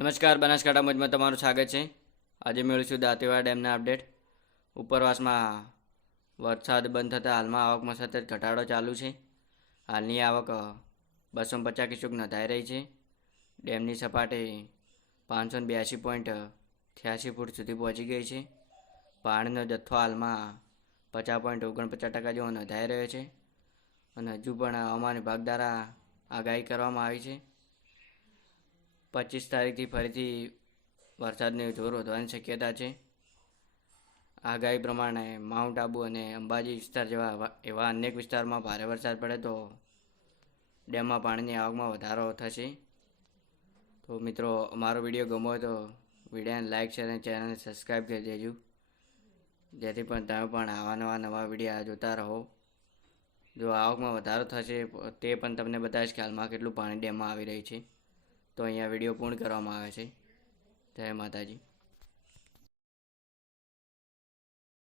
નમસ્કાર, બનાસકાંઠા મજમાં તમારું સ્વાગત છે. આજે મેળવીશું દાંતેવાડા ડેમના અપડેટ. ઉપરવાસમાં વરસાદ બંધ થતાં હાલમાં આવકમાં સતત ઘટાડો ચાલુ છે. હાલની આવક બસો પચાસ કિસુક નોંધાઈ રહી છે. ડેમની સપાટી પાંચસો બ્યાસી પોઈન્ટ છ્યાસી ફૂટ સુધી પહોંચી ગઈ છે. પાણીનો જથ્થો હાલમાં પચાસ પોઈન્ટ ઓગણપચાસ ટકા જેવો નોંધાઈ રહ્યો છે. અને હજુ પણ હવામાન વિભાગ દ્વારા આગાહી કરવામાં આવી છે. પચીસ તારીખથી ફરીથી વરસાદનું જોર વધવાની શક્યતા છે. આગાહી પ્રમાણે માઉન્ટ આબુ અને અંબાજી વિસ્તાર જેવા એવા અનેક વિસ્તારમાં ભારે વરસાદ પડે તો ડેમમાં પાણીની આવકમાં વધારો થશે. તો મિત્રો, અમારો વીડિયો ગમો તો વિડીયોને લાઇક શેર અને ચેનલને સબસ્ક્રાઈબ કરી દેજો. જેથી પણ તમે પણ આવા નવા નવા વિડીયા જોતા રહો. જો આવકમાં વધારો થશે, તે પણ તમને બધા કે હાલમાં કેટલું પાણી ડેમમાં આવી રહ્યું છે. તો અહીંયા વીડિયો પૂર્ણ કરવામાં આવે છે. જય માતાજી.